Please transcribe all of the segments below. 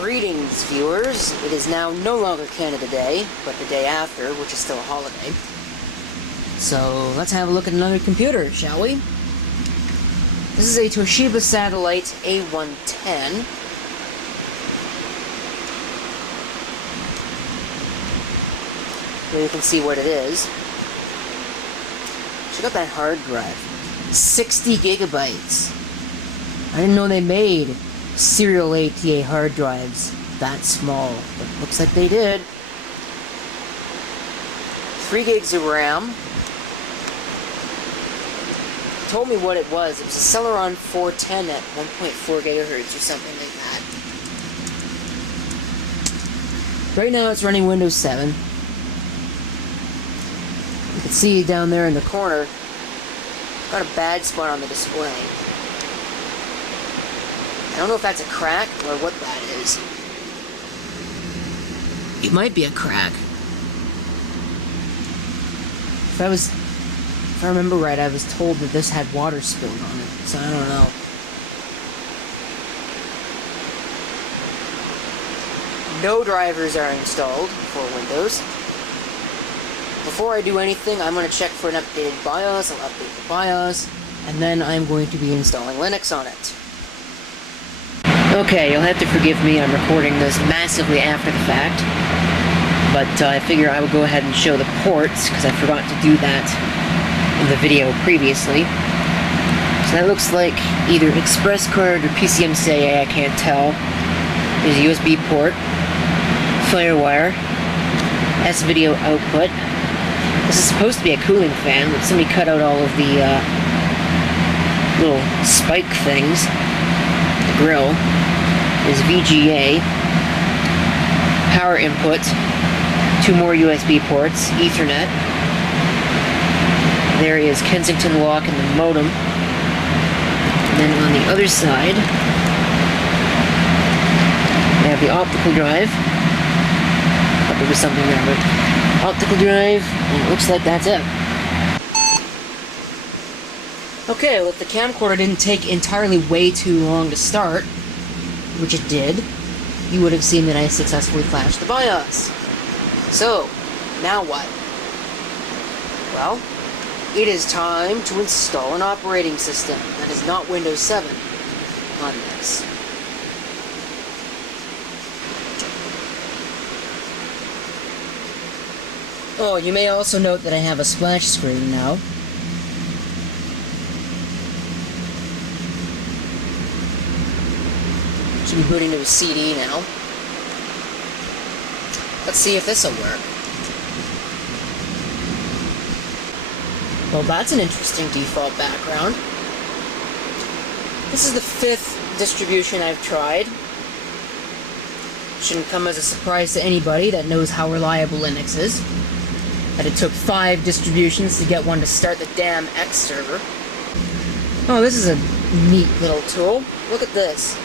Greetings, viewers. It is now no longer Canada Day, but the day after, which is still a holiday. So, let's have a look at another computer, shall we? This is a Toshiba Satellite A110. Here you can see what it is. Check out that hard drive. 60 gigabytes. I didn't know they made serial ATA hard drives that small, but looks like they did. 3 gigs of RAM. Told me what it was. It was a Celeron 410 at 1.4 gigahertz or something like that. Right now it's running Windows 7. You can see down there in the corner, got a bad spot on the display. I don't know if that's a crack or what that is. It might be a crack. If I remember right, I was told that this had water spilled on it, so I don't know. No drivers are installed for Windows. Before I do anything, I'm going to check for an updated BIOS. I'll update the BIOS, and then I'm going to be installing Linux on it. Okay, you'll have to forgive me, I'm recording this massively after the fact, but I figure I will go ahead and show the ports, because I forgot to do that in the video previously. So that looks like either Express card or PCMCIA, I can't tell. There's a USB port, FireWire, S-video output. This is supposed to be a cooling fan, but somebody cut out all of the little spike things. The grill is VGA, power input, 2 more USB ports, Ethernet. There is Kensington lock and the modem. And then on the other side, we have the optical drive. Thought there was something there, but optical drive, and it looks like that's it. Okay, well, if the camcorder didn't take entirely way too long to start, which it did, you would have seen that I successfully flashed the BIOS. So, now what? Well, it is time to install an operating system that is not Windows 7 on this. Oh, you may also note that I have a splash screen now. Should be booting to a CD now. Let's see if this will work. Well, that's an interesting default background. This is the 5th distribution I've tried. Shouldn't come as a surprise to anybody that knows how reliable Linux is. That it took 5 distributions to get one to start the damn X server. Oh, this is a neat little tool. Look at this.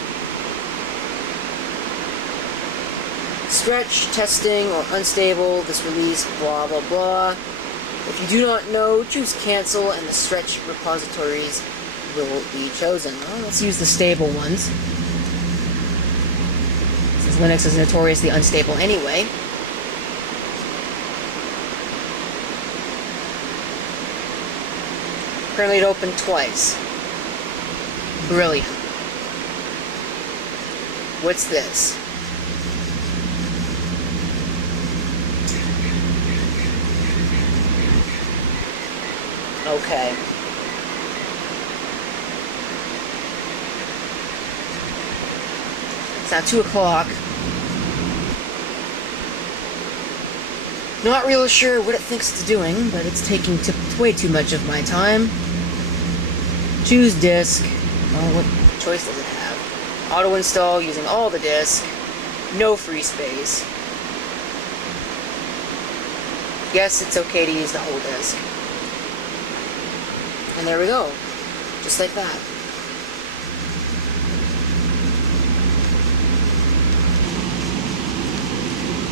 Stretch, testing, or unstable, this release, blah blah blah. If you do not know, choose cancel and the stretch repositories will be chosen. Well, let's use the stable ones, since Linux is notoriously unstable anyway. Apparently it opened twice. Brilliant. What's this? Okay. It's now 2 o'clock. Not really sure what it thinks it's doing, but it's taking way too much of my time. Choose disk. Oh, what choice does it have? Auto install using all the disk. No free space. Yes, it's okay to use the whole disk. And there we go. Just like that.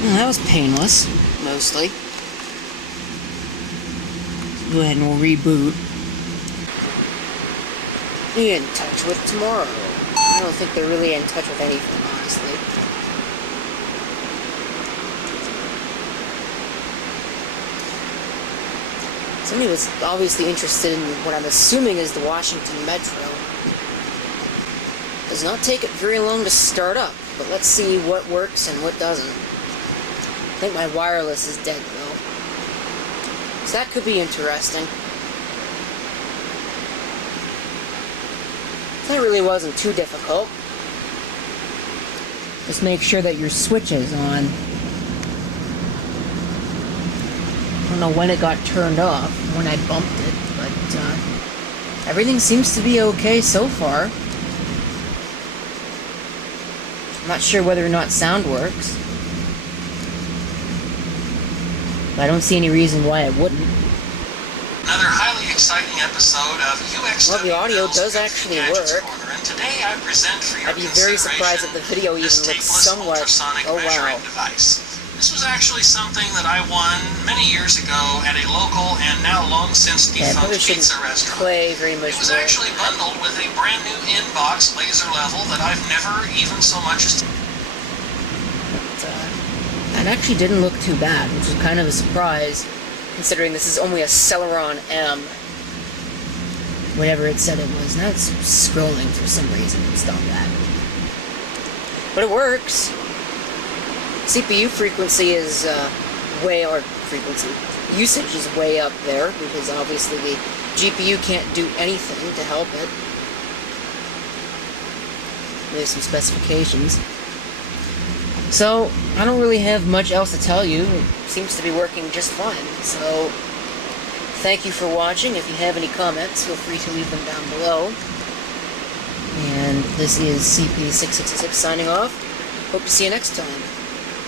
Well, that was painless, mostly. Go ahead and we'll reboot. Be in touch with tomorrow. I don't think they're really in touch with anything, honestly. Somebody was obviously interested in what I'm assuming is the Washington Metro. Does not take it very long to start up, but let's see what works and what doesn't. I think my wireless is dead though, so that could be interesting. That really wasn't too difficult. Just make sure that your switch is on. I don't know when it got turned off, when I bumped it, but everything seems to be okay so far. I'm not sure whether or not sound works. But I don't see any reason why it wouldn't. Another highly exciting episode of UXW. Well, the audio does actually work. And today I present for your I'd be very surprised if the video even looks somewhat... Oh wow. Device. This was actually something that I won many years ago at a local and now long since defunct pizza restaurant. Play very much it was more. Actually bundled with a brand new in-box laser level that I've never even so much as... That actually didn't look too bad, which is kind of a surprise, considering this is only a Celeron M. Whatever it said it was. Now it's scrolling for some reason. Stop that. But it works. CPU frequency is usage is way up there, because obviously the GPU can't do anything to help it. There's some specifications. So, I don't really have much else to tell you. It seems to be working just fine. So, thank you for watching. If you have any comments, feel free to leave them down below. And this is CP666 signing off. Hope to see you next time.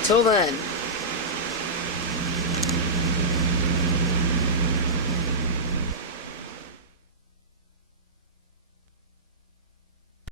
Till then.